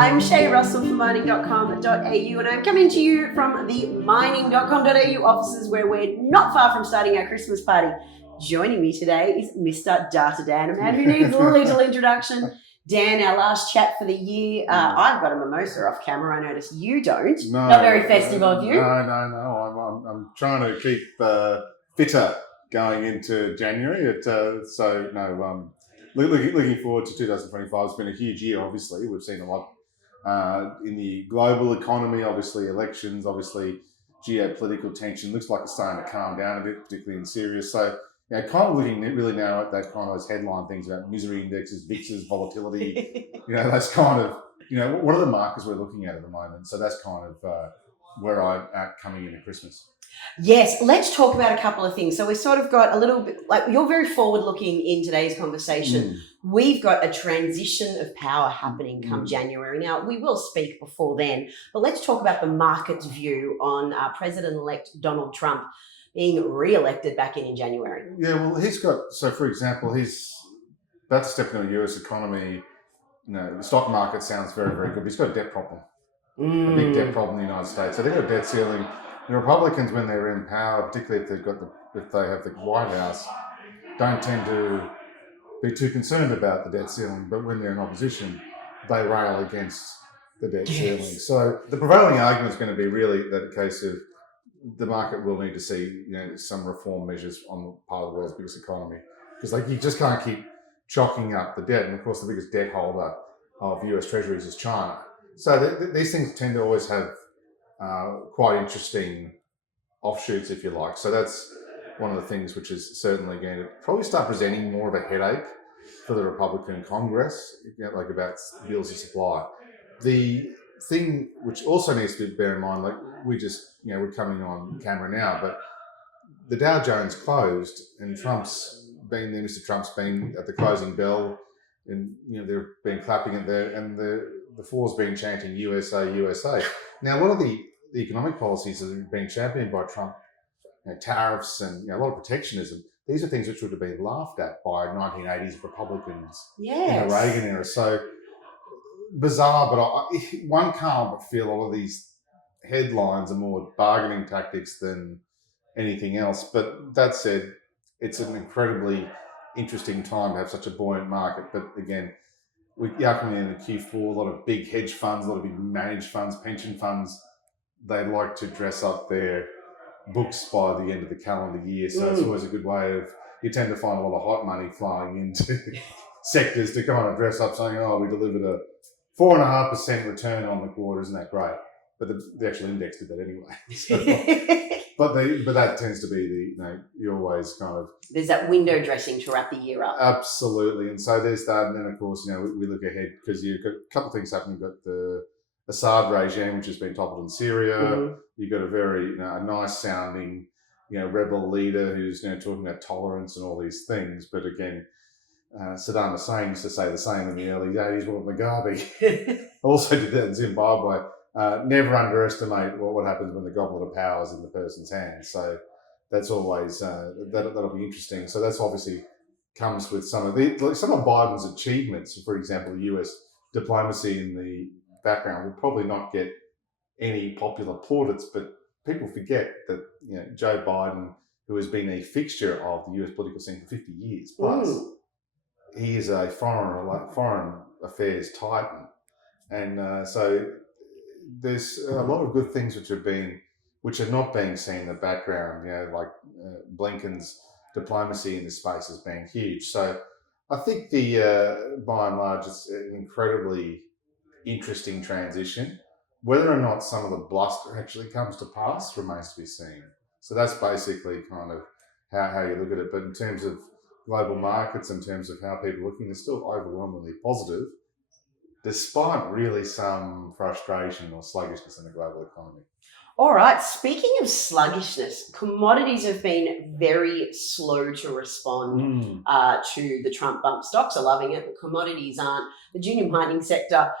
I'm Shae Russell from mining.com.au and I'm coming to you from the mining.com.au offices where we're not far from starting our Christmas party. Joining me today is Mr. Data Dan, a man who needs little introduction. Dan, our last chat for the year. I've got a mimosa off camera. I notice you don't. No, not very festive of you. No. I'm trying to keep fitter going into January. Looking forward to 2025. It's been a huge year, obviously. We've seen a lot in the global economy, obviously elections, obviously geopolitical tension. Looks like it's starting to calm down a bit, particularly in Syria. So, kind of looking really now at that kind of those headline things about misery indexes, VIXs, volatility, that's kind of, what are the markers we're looking at the moment? So that's kind of where I'm at coming into Christmas. Yes, let's talk about a couple of things. So we've sort of got a little bit, you're very forward-looking in today's conversation. We've got a transition of power happening come January. Now, we will speak before then, but let's talk about the market's view on President-elect Donald Trump being re-elected back in January. Yeah, well, for example, he's about to step into the US economy. The stock market sounds very, very good, but he's got a debt problem, a big debt problem in the United States. So they've got a debt ceiling. The Republicans, when they're in power, particularly if they have the White House, don't tend to be too concerned about the debt ceiling. But when they're in opposition, they rail against the debt ceiling. So the prevailing argument is going to be really that case of the market will need to see some reform measures on the part of the world's biggest economy, because you just can't keep chalking up the debt. And of course, the biggest debt holder of US Treasuries is China. So these things tend to always have quite interesting offshoots, if you like. So that's one of the things which is certainly going to probably start presenting more of a headache for the Republican Congress, about bills of supply. The thing which also needs to bear in mind, we're coming on camera now, but the Dow Jones closed, and Mr. Trump's been at the closing bell, and they've been clapping it there, and the floor's been chanting USA, USA. Now, a lot of the economic policies that have been championed by Trump, tariffs and a lot of protectionism, these are things which would have been laughed at by 1980s Republicans in the Reagan era. So bizarre, but one can't but feel a lot of these headlines are more bargaining tactics than anything else. But that said, it's an incredibly interesting time to have such a buoyant market. But again, we are coming in Q4, a lot of big hedge funds, a lot of big managed funds, pension funds, they like to dress up their books by the end of the calendar year. So it's always a good way of, you tend to find a lot of hot money flowing into sectors to kind of dress up saying, we delivered a 4.5% return on the quarter, isn't that great? But the actual index did that anyway. So, but that tends to be you always kind of... There's that window dressing to wrap the year up. Absolutely. And so there's that. And then, of course, we look ahead because you've got a couple of things happening. You've got the Assad regime, which has been toppled in Syria. You've got a very a nice sounding, rebel leader who's talking about tolerance and all these things. But again, Saddam Hussein used to say the same in the early 80s. Well, Mugabe also did that in Zimbabwe. Never underestimate what happens when the goblet of power is in the person's hands. So that's always that'll be interesting. So that's obviously comes with some of Biden's achievements. For example, the US diplomacy in the background will probably not get any popular plaudits, but people forget that Joe Biden, who has been a fixture of the US political scene for 50 years plus, he is a foreign affairs titan, and so there's a lot of good things which are not being seen in the background. Blinken's diplomacy in this space has been huge. So I think by and large it's an incredibly interesting transition. Whether or not some of the bluster actually comes to pass remains to be seen. So that's basically kind of how you look at it. But in terms of global markets, in terms of how people are looking, they're still overwhelmingly positive, despite really some frustration or sluggishness in the global economy. All right. Speaking of sluggishness, commodities have been very slow to respond to the Trump bump. Stocks are loving it, but commodities aren't. The junior mining sector,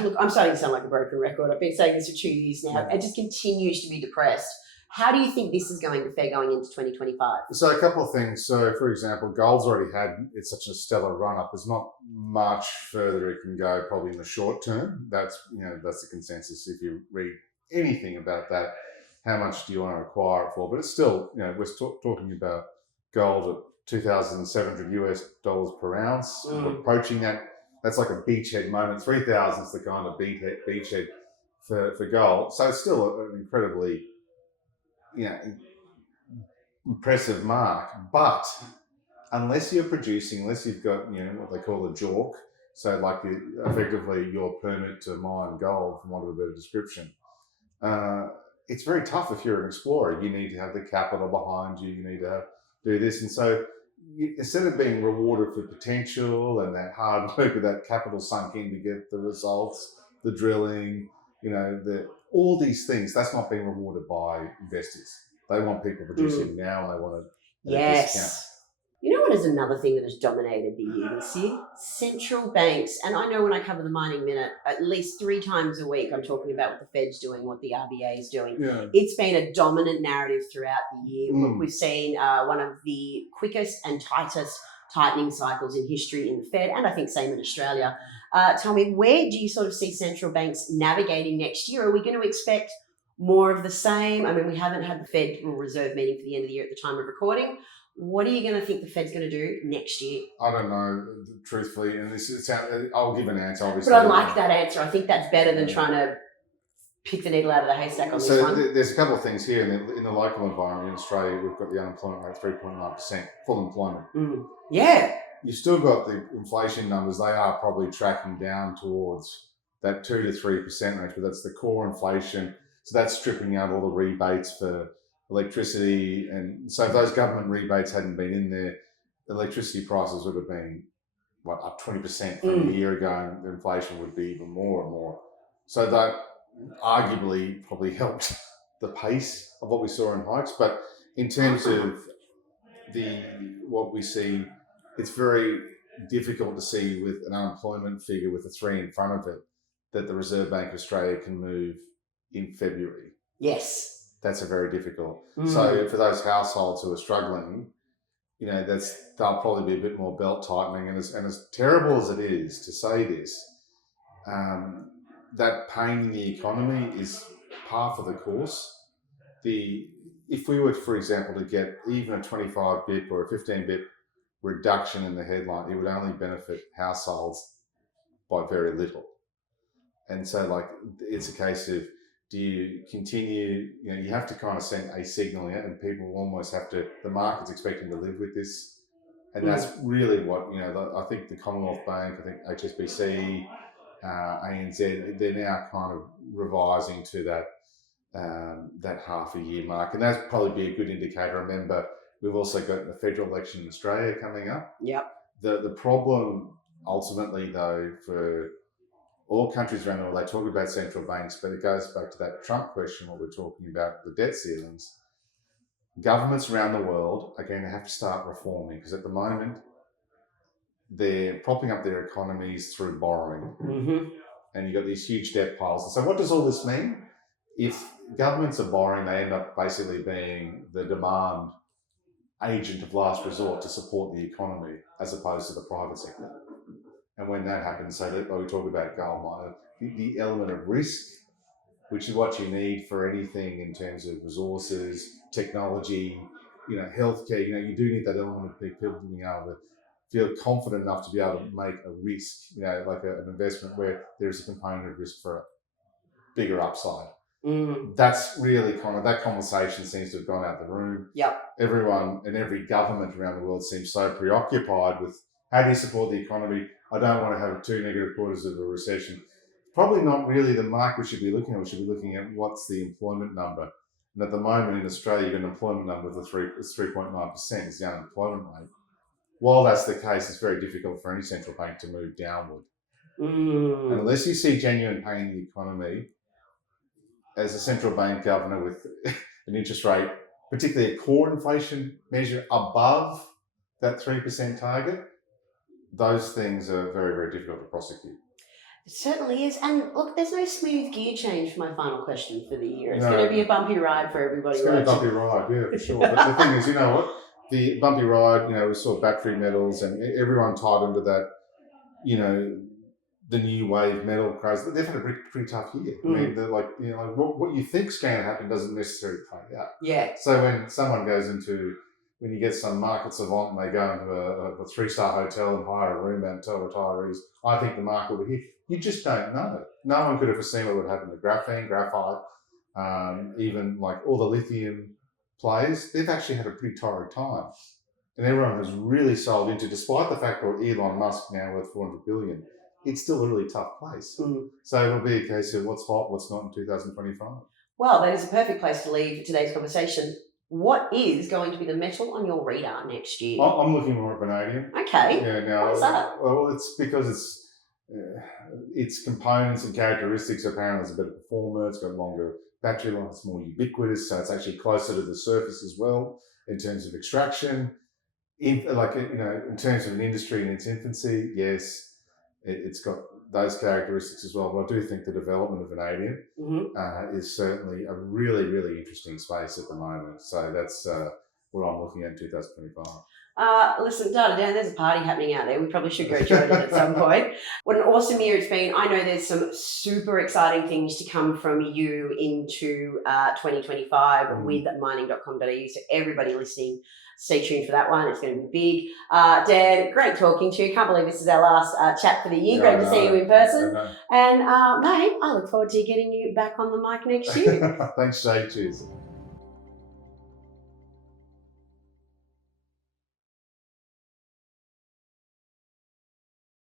look, I'm starting to sound like a broken record. I've been saying this for 2 years now. It just continues to be depressed. How do you think this is going to fare going into 2025? So a couple of things. So for example, gold's already had it's such a stellar run up. There's not much further it can go probably in the short term. That's that's the consensus. If you read anything about that, how much do you want to acquire it for? But it's still we're talking about gold at $2,700 per ounce. We're approaching that. That's like a beachhead moment. 3,000 is the kind of beachhead for gold. So it's still an incredibly impressive mark, but unless you've got what they call a JORC, so like effectively your permit to mine gold, for want of a better description, it's very tough if you're an explorer. You need to have the capital behind you. You need to do this, and so instead of being rewarded for potential and that hard work with that capital sunk in to get the results, the drilling, all these things, that's not being rewarded by investors. They want people producing now, and they want a discount. You know what is another thing that has dominated the year this year? Central banks. And I know when I cover the Mining Minute, at least 3 times a week, I'm talking about what the Fed's doing, what the RBA is doing. Yeah. It's been a dominant narrative throughout the year. Look, we've seen one of the quickest and tightest tightening cycles in history in the Fed, and I think same in Australia. Tell me, where do you sort of see central banks navigating next year? Are we going to expect more of the same? I mean, we haven't had the Federal Reserve meeting for the end of the year at the time of recording. What are you going to think the Fed's going to do next year? I don't know, truthfully, and I'll give an answer, obviously. But I like that answer. I think that's better than trying to pick the needle out of the haystack on this one. So there's a couple of things here. In the local environment in Australia, we've got the unemployment rate 3.9%, full employment. Yeah. You've still got the inflation numbers. They are probably tracking down towards that 2 to 3% range, but that's the core inflation. So that's stripping out all the rebates for electricity. And so if those government rebates hadn't been in there, electricity prices would have been up 20% from a year ago, and the inflation would be even more and more. So that arguably probably helped the pace of what we saw in hikes. But in terms of what we see, it's very difficult to see with an unemployment figure with a 3 in front of it that the Reserve Bank of Australia can move in February. Yes. That's a very difficult. So for those households who are struggling, they'll probably be a bit more belt tightening. And as terrible as it is to say this, that pain in the economy is par for the course. If we were, for example, to get even a 25 bip or a 15 bip reduction in the headline, it would only benefit households by very little. And so, it's a case of, do you continue, you have to kind of send a signal out, and people almost have to, the market's expecting to live with this. And that's really what, I think the Commonwealth Bank, I think HSBC, ANZ, they're now kind of revising to that half a year mark. And that'd probably be a good indicator. Remember, we've also got the federal election in Australia coming up. Yep. The problem ultimately, though, for all countries around the world, they talk about central banks, but it goes back to that Trump question, what we're talking about, the debt ceilings. Governments around the world are going to have to start reforming, because at the moment, they're propping up their economies through borrowing. And you've got these huge debt piles. And so what does all this mean? If governments are borrowing, they end up basically being the demand agent of last resort to support the economy, as opposed to the private sector. And when that happens, so that we talk about gold mine, the element of risk, which is what you need for anything in terms of resources, technology, healthcare. You do need that element of people being able to feel confident enough to be able to make a risk, like an investment where there's a component of risk for a bigger upside. That's really kind of, that conversation seems to have gone out the room. Yep. Everyone and every government around the world seems so preoccupied with how do you support the economy? I don't want to have 2 negative quarters of a recession. Probably not really the mark we should be looking at. We should be looking at what's the employment number. And at the moment in Australia, you've got an employment number of 3.9% is the unemployment rate. While that's the case, it's very difficult for any central bank to move downward. Unless you see genuine pain in the economy, as a central bank governor with an interest rate, particularly a core inflation measure above that 3% target, those things are very, very difficult to prosecute. It certainly is. And look, there's no smooth gear change for my final question for the year. It's No. going to be a bumpy ride for everybody. It's going to be a bumpy ride, yeah, for sure. But the thing is, you know what? The bumpy ride, you know, we saw battery metals and everyone tied into that, you know, the new wave metal craze. But they've had a pretty tough year. I mean, they're like, you know, like what you think's going to happen doesn't necessarily play out. Yeah. So when someone goes into, when you get some market savant and they go into a 3-star hotel and hire a room and tell retirees, I think the market will be here. You just don't know. No one could have foreseen what would happen to graphene, graphite, even like all the lithium plays. They've actually had a pretty torrid time. And everyone has really sold into, despite the fact that Elon Musk now worth $400 billion, it's still a really tough place. So it'll be a case of what's hot, what's not in 2025. Well, that is a perfect place to leave today's conversation. What is going to be the metal on your radar next year? I'm looking more at vanadium. Okay. Yeah. Now, what's that? Well, it's because its components and characteristics apparently it's a better performer. It's got longer battery life. It's more ubiquitous, so it's actually closer to the surface as well in terms of extraction. In terms of an industry in its infancy, yes, it's got those characteristics as well. But I do think the development of vanadium is certainly a really, really interesting space at the moment. So that's what I'm looking at in 2025. Listen, Dan, there's a party happening out there. We probably should go join it at some point. What an awesome year it's been. I know there's some super exciting things to come from you into 2025 with mining.com.au. So everybody listening, stay tuned for that one. It's going to be big. Dan, great talking to you. Can't believe this is our last chat for the year. Great to see you in person. And mate, I look forward to getting you back on the mic next year. Thanks, Shae. Cheers.